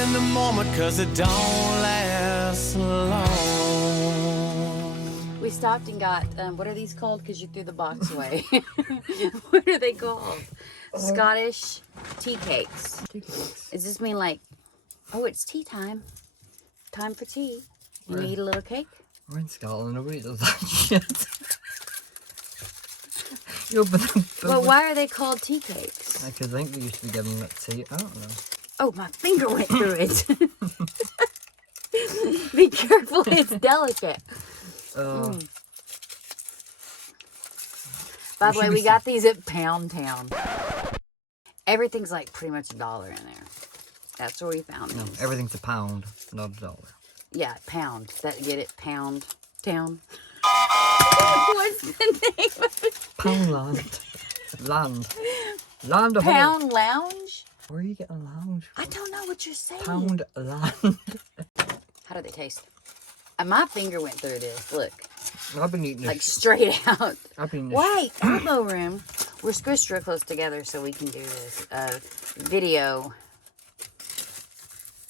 in the moment, cause it don't last long. We stopped and got, what are these called? Because you threw the box away. What are they called? Scottish tea cakes. Tea cakes. Does this mean like, oh, it's tea time? Time for tea. You Right. eat a little cake? We're in Scotland, nobody does that shit. Yo, but Well, why are they called tea cakes? Because I think they used to be given that tea. I don't know. Oh, my finger went through it. Be careful, it's delicate. By the way, we got these at Pound Town. Everything's like pretty much $1 in there. That's where we found No, these. everything's a pound, not $1. Yeah, pound. Get it? Pound Town. What's the name of it? Poundland. Land of Pound Lounge? Where are you getting a lounge? I don't know what you're saying. Pound land. How do they taste? My finger went through this. Look. I've been eating this. Like straight out. I've been eating this. Wait, elbow room. We're squished real close together so we can do this video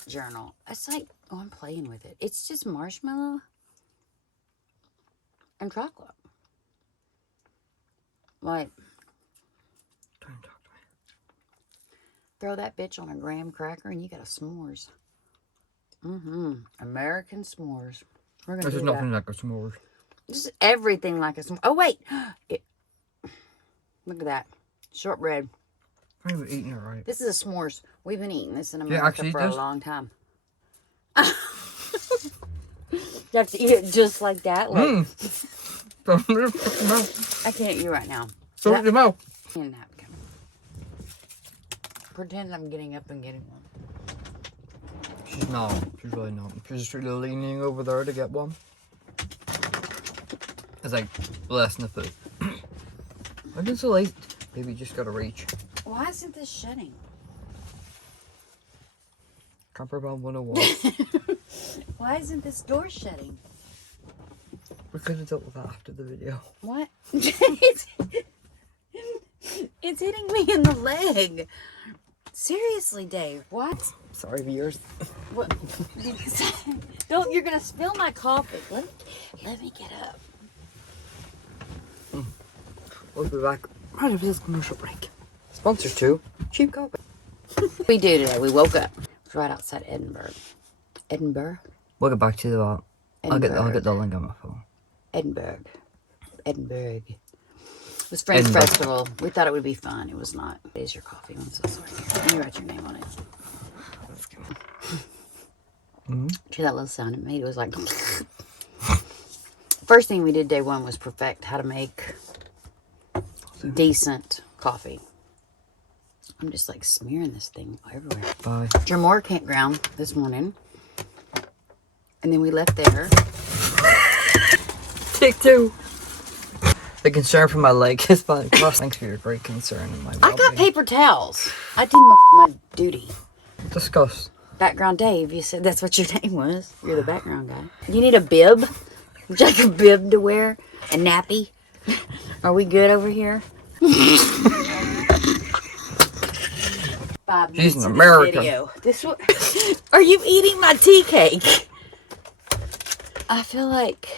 journal. It's like, oh, I'm playing with it. It's just marshmallow and chocolate. Like, Don't talk to me. throw that bitch on a graham cracker and you got a s'mores. American s'mores. We're gonna This is do nothing that. like a s'mores. This is everything like a s'more. Oh wait, look at that shortbread. I'm not even eating it right. This is a s'mores. We've been eating this in Yeah, America actually, for it a does. long time. You have to eat it just like that. Like, Don't put it in your mouth. I can't eat right now. Throw it in your mouth. In a napkin. Pretend I'm getting up and getting one. She's not. She's really not. She's just really leaning over there to get one. It's like blessing the food. I've been so late. Baby just gotta reach. Why isn't this shutting? Camperbound 101. Why isn't this door shutting? We could have dealt with that after the video. What? It's hitting me in the leg. Seriously, Dave. What? Sorry, viewers. What? Don't. You're gonna spill my coffee. Let me get up. We'll be back right after this commercial break. Sponsors too. Cheap coffee. We do today. We woke up. It's right outside Edinburgh. Edinburgh. We'll get back to that. I'll get Edinburgh. the link on my phone. Edinburgh. It was French Edinburgh. Festival. We thought it would be fun. It was not. Here's your coffee. I'm so sorry. Let me write your name on it. Hear that little sound it made? It was like... First thing we did day one was perfect how to make decent coffee. I'm just like smearing this thing everywhere. Bye. Jermore campground this morning. And then we left there. Take two. The concern for my leg is fine. Thanks for your great concern. In my I got well-being. paper towels. I did my duty. Discuss. Background Dave, you said that's what your name was. You're the background guy. You need a bib? Would you like a bib to wear? A nappy? Are we good over here? 5 She's minutes an of this American. video. This one. Are you eating my tea cake? I feel like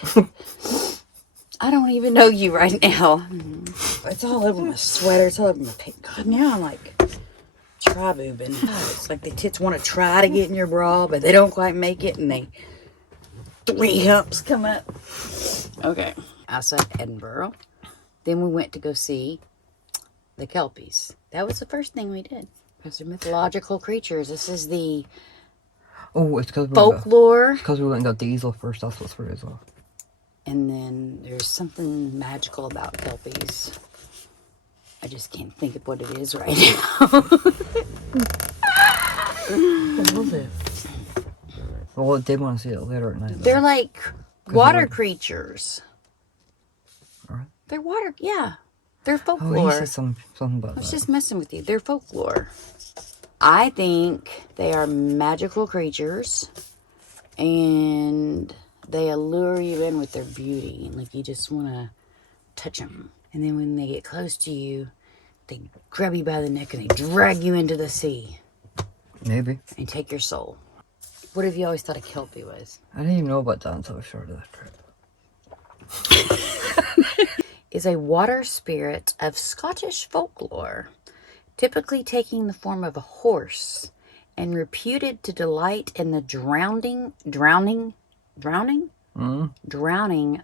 I don't even know you right now. It's all over my sweater. It's all over my pink. God, now I'm like try-boobing. It's like the tits want to try to get in your bra, but they don't quite make it, and they 3 humps come up. Okay. Outside Edinburgh. Then we went to go see the Kelpies. That was the first thing we did. Because they're mythological creatures. This is the Oh, it's because folklore. we went and got Diesel first. That's what's for as well. And then there's something magical about Kelpies. I just can't think of what it is right now. What was it? Well, I did want to see it later at night. They're like water creatures. Alright. They're water, yeah. They're Oh, folklore. he said something about I was that. just messing with you. They're folklore. I think they are magical creatures. And they allure you in with their beauty. Like you just want to touch them. And then when they get close to you, they grab you by the neck and they drag you into the sea. Maybe. and take your soul. What have you always thought a Kelpie was? I didn't even know about that until I started that trip. Is a water spirit of Scottish folklore, typically taking the form of a horse and reputed to delight in the drowning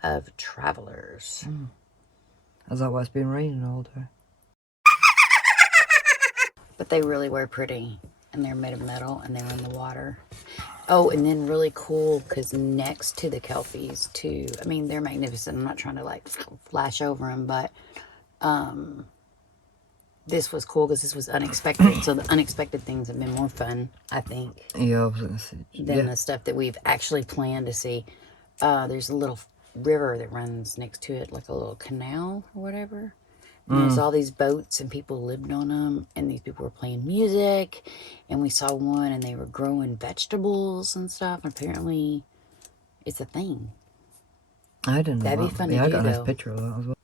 of travelers. Is that why it's been raining all day? But they really were pretty, and they're made of metal, and they're in the water. Oh, and then really cool, because next to the Kelpies, too, I mean, they're magnificent. I'm not trying to, like, flash over them, but this was cool, because this was unexpected. So the unexpected things have been more fun, I think, Yeah, I was gonna say. than the stuff that we've actually planned to see. There's a little river that runs next to it, like a little canal or whatever. And there's all these boats and people lived on them, and these people were playing music, and we saw one and they were growing vegetables and stuff. And apparently it's a thing. I didn't know That'd be that. fun Yeah, to I do, got a nice though. picture of that as well.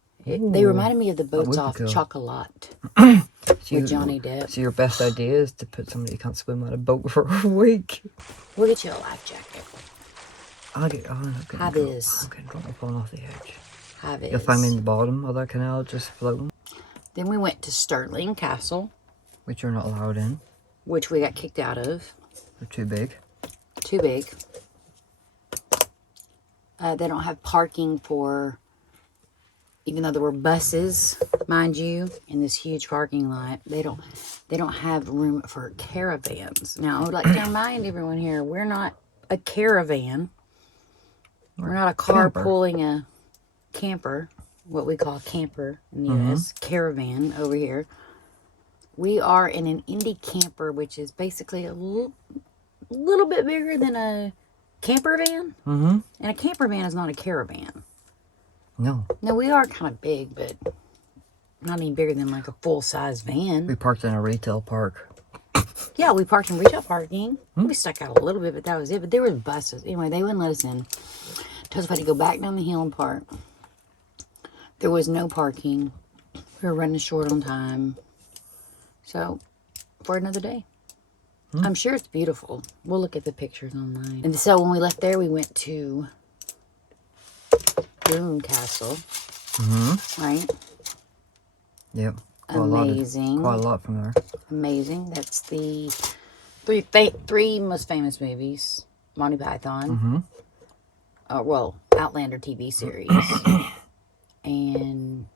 They reminded me of the boats would be off cool. Chocolat So with Johnny Depp. So your best idea is to put somebody who can't swim on a boat for a week. We'll get you a life jacket. I'm getting High vis. I'm getting drunk falling off the edge. High vis. You'll find me in the bottom of that canal just floating, Then we went to Stirling Castle, which you're not allowed in. which we got kicked out of. They're too big. Too big. They don't have parking for, even though there were buses, mind you, in this huge parking lot, they don't have room for caravans. Now, I would like to remind everyone here, we're not a caravan. We're not a car camper. pulling a camper, what we call a camper in the U.S., caravan over here. We are in an Indy camper, which is basically a little bit bigger than a camper van. Mm-hmm. And a camper van is not a caravan. No. No, we are kind of big, but not any bigger than like a full-size van. We parked in a retail park. Yeah, we parked in retail parking. We stuck out a little bit, but that was it. But there was buses. Anyway, they wouldn't let us in. Told us we had to go back down the hill and park. There was no parking. We were running short on time. So, for another day. I'm sure it's beautiful. We'll look at the pictures online. And so when we left there, we went to Doom Castle. Right? Yep. Amazing. Quite a lot from there. Amazing. That's the three most famous movies. Monty Python. Well, Outlander TV series. And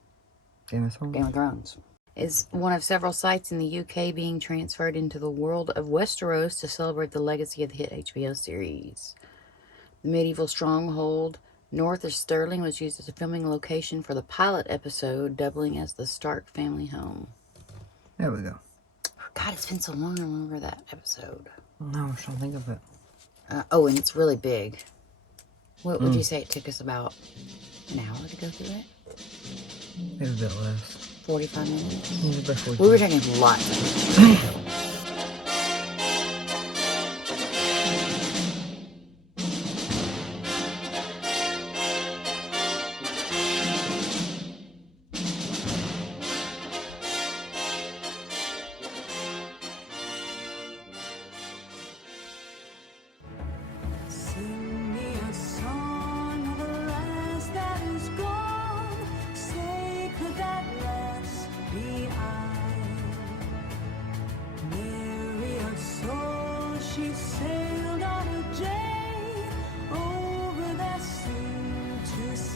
Game of Thrones. Game of Thrones. Is one of several sites in the UK being transferred into the world of Westeros to celebrate the legacy of the hit HBO series. The medieval stronghold north of Stirling was used as a filming location for the pilot episode, doubling as the Stark family home. There we go. God, it's been so long to remember that episode. No, I was trying to think of it. Oh, and it's really big. What would you say it took us about an hour to go through it? Maybe a bit less. 45 minutes? Yeah, about 45. We were taking lots of Sing me a song of the last that is gone. Say, could that last be I? Mary of soul, she sailed on a day over that sea to sky.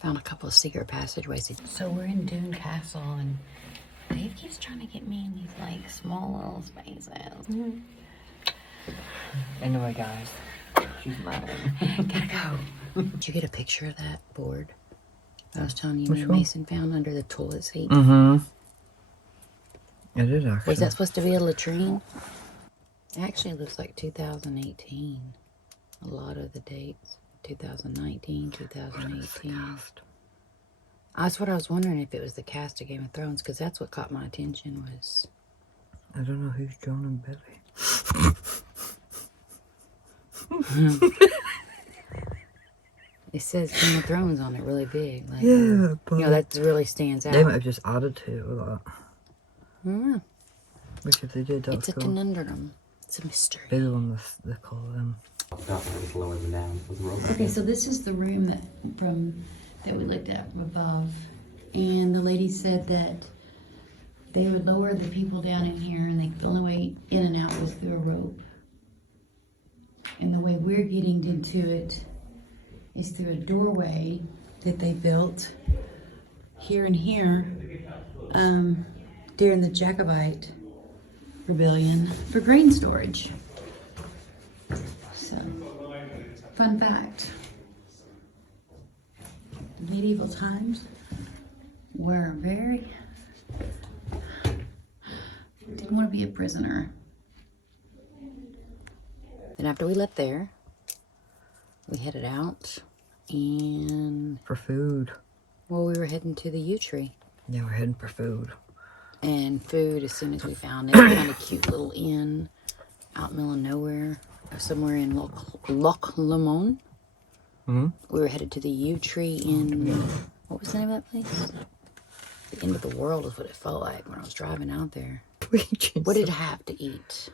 Found a couple of secret passageways. So we're in Dune Castle, and Dave keeps trying to get me in these like small little spaces. Anyway, guys, she's mine. Gotta go. Did you get a picture of that board I was telling you Which me and one? Mason found under the toilet seat? Mm-hmm. It is actually. Was that supposed to be a latrine? It actually looks like 2018. A lot of the dates. 2019, 2018. That's what I was wondering, if it was the cast of Game of Thrones, because that's what caught my attention was... I don't know who's John and Billy. It says Game of Thrones on it really big. Like, Yeah, but... you know, that really stands out. They might have just added to it with that. Mm. Which if they did, that's It's a cool. conundrum. It's a mystery. Bigger one, they call them. Okay, so this is the room that we looked at from above, and the lady said that they would lower the people down in here, and the only way in and out was through a rope. And the way we're getting into it is through a doorway that they built here and here during the Jacobite rebellion for grain storage. So, fun fact. Medieval times were very... didn't want to be a prisoner. Then after we left there, we headed out and... For food. well, we were heading to the Yew Tree. Yeah, we're heading for food. And food, as soon as we found it, we found a cute little inn out in the middle of nowhere, somewhere in Loch Lomond. Mm-hmm. We were headed to the Yew Tree in, what was the name of that place? The end of the world is what it felt like when I was driving out there. What did I have to eat?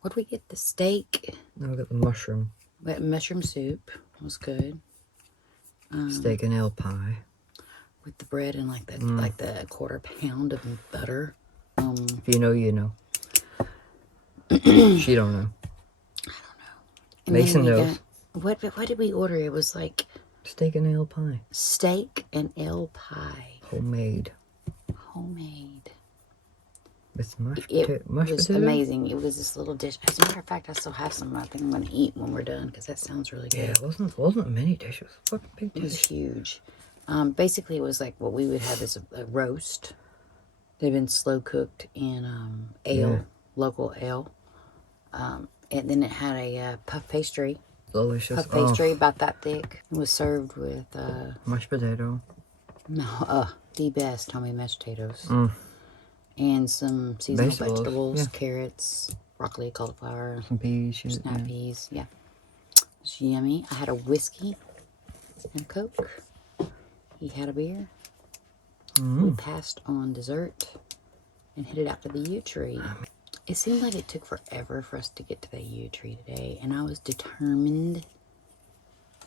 What did we get? The steak? No, we got the mushroom. We got mushroom soup. It was good. Steak and ale pie. With the bread and like the quarter pound of butter. If you know, you know. She don't know. And Mason then we knows. got, what did we order? It was like Steak and ale pie. steak and ale pie. Homemade. Homemade. With mashed It mashed was potato? amazing. It was this little dish. As a matter of fact, I still have some. I think I'm going to eat when we're done because that sounds really good. Yeah, it wasn't many dishes. Fucking big It was dish. huge. Basically, it was like what we would have is a roast. They've been slow cooked in ale, Yeah. local ale. And then it had a puff pastry. Delicious. Puff pastry about that thick. It was served with Mashed potato. the best homemade mashed potatoes. Mm. And some seasonal Vegetables, vegetables, yeah. carrots, broccoli, cauliflower, Some peas. Shit, snap yeah. peas. Yeah. It was yummy. I had a whiskey and a Coke. He had a beer. We passed on dessert and headed out to the Yew Tree. It seemed like it took forever for us to get to the Yew Tree today, and I was determined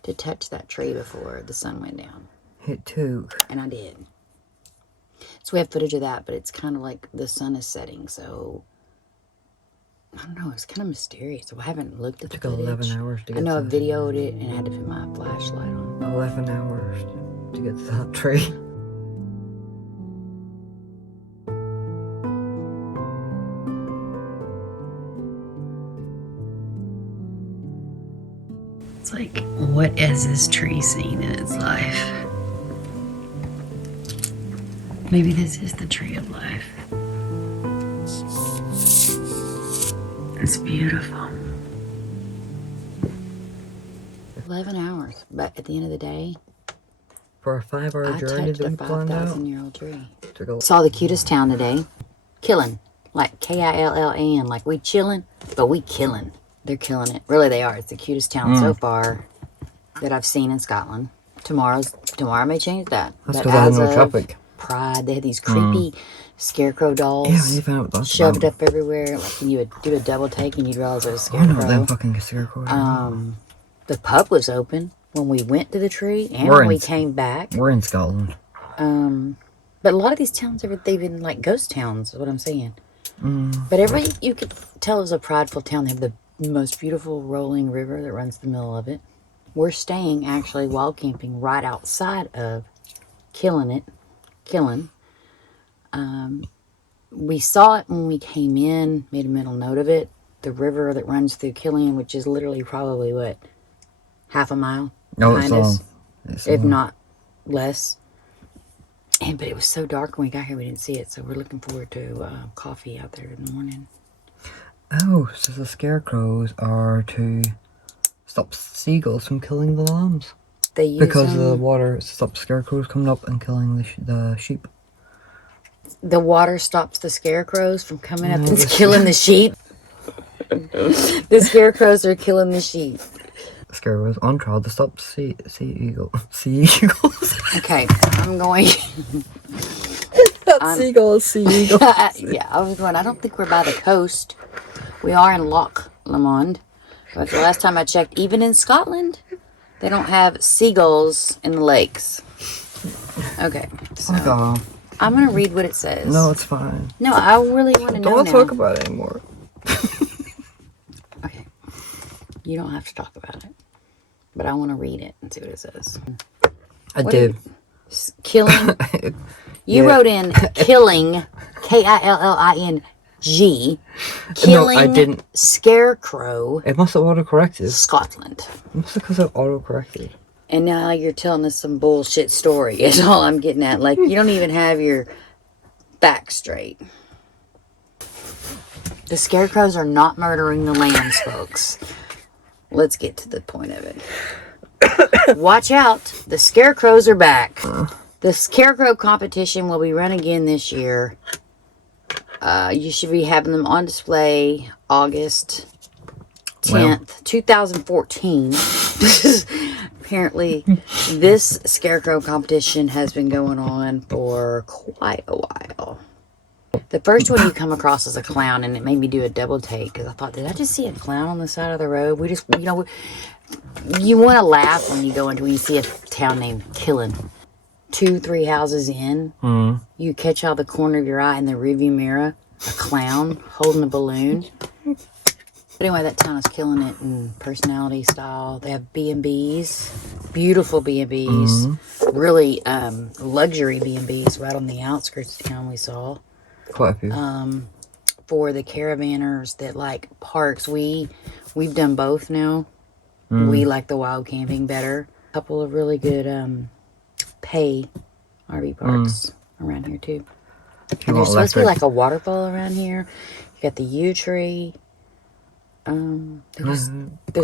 to touch that tree before the sun went down, It took. and I did. So we have footage of that, but it's kind of like the sun is setting, so I don't know, it's kind of mysterious. So I haven't looked at the It took footage. 11 hours to get I know I to that. videoed it and I had to put my flashlight on. 11 hours to get to that tree. It's like, what has this tree seen in its life? Maybe this is the tree of life. It's beautiful. 11 hours, but at the end of the day, For a 5-hour I journey touched that a we planned out. 5,000-year-old tree. Took a Saw the cutest town today. Killin. Like K-I-L-L-A-N. Like we chillin', but we killin'. They're killing it. Really, they are. It's the cutest town so far that I've seen in Scotland. Tomorrow may change that. That's But because I had as no of traffic. Pride, they had these creepy scarecrow dolls. Yeah, when you found out what that's shoved about. up everywhere. Like when you would do a double take and you'd realize it was a I know what them scarecrow. fucking scarecrows are. The pub was open when we went to the tree and We're when we in- came back. We're in Scotland. But a lot of these towns, they've been like ghost towns, is what I'm saying. But you could tell it was a prideful town. They have the most beautiful rolling river that runs through the middle of it. We're staying actually while camping right outside of Killin. We saw it when we came in, made a mental note of it. the river that runs through Killin, which is literally probably, what, half a mile No, it's behind long. us, It's if long. not less. But it was so dark when we got here, we didn't see it. So we're looking forward to coffee out there in the morning. Oh, so the scarecrows are to stop seagulls from killing the lambs. They use Because of the them. water stops scarecrows coming up and killing the sheep. The water stops the scarecrows from coming up No, and the killing the sheep. The scarecrows are killing the sheep. Scarecrows on trial to stop sea eagles. Okay, I'm going. Not seagulls, sea eagles. Yeah, I was going. I don't think we're by the coast. We are in Loch Lomond. But the last time I checked, even in Scotland, they don't have seagulls in the lakes. Okay, so Oh, I'm going to read what it says. no, it's fine. No, I really want to know Don't want now. to talk about it anymore. Okay. You don't have to talk about it. But I want to read it and see what it says. I What did. Killing. You Yeah. wrote in killing, Killing, killing I didn't. scarecrow, It must have autocorrected. Scotland. It must have because it autocorrected. And now you're telling us some bullshit story is all I'm getting at. Like, you don't even have your back straight. The scarecrows are not murdering the lambs, folks. Let's get to the point of it. Watch out. The scarecrows are back. The scarecrow competition will be run again this year. You should be having them on display August 10th, 2014. Apparently, this scarecrow competition has been going on for quite a while. The first one you come across is a clown, and it made me do a double take because I thought, did I just see a clown on the side of the road? We just, you know, you want to laugh when you see a town named Killin. 2-3 houses in, you catch out the corner of your eye in the rearview mirror a clown holding a balloon. But anyway, that town is killing it in personality style. They have B&Bs, beautiful B&Bs, really luxury B&Bs right on the outskirts of town we saw. Quite a few. For the caravanners that like parks, we've done both now. We like the wild camping better. A couple of really good pay RV parks around here too. And there's supposed to be like a waterfall around here. You got the Yew Tree. There's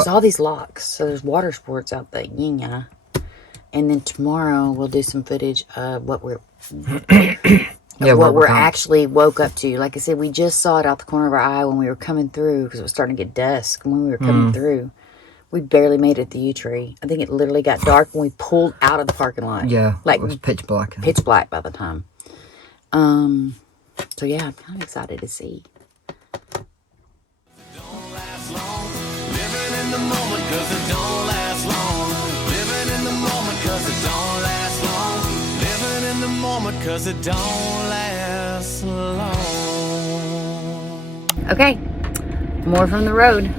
all these locks, so there's water sports out there. Yeah. And then tomorrow we'll do some footage of what we're actually woke up to. Like I said, we just saw it out the corner of our eye when we were coming through because it was starting to get dusk. When we were coming through, we barely made it to the Yew Tree. I think it literally got dark when we pulled out of the parking lot. Yeah, like it was pitch black. Pitch black by the time. So yeah, I'm kind of excited to see. Don't last long. Living in the moment 'cause it don't last long. Living in the moment 'cause it don't last long. Living in the moment 'cause it don't last long. Okay, more from the road.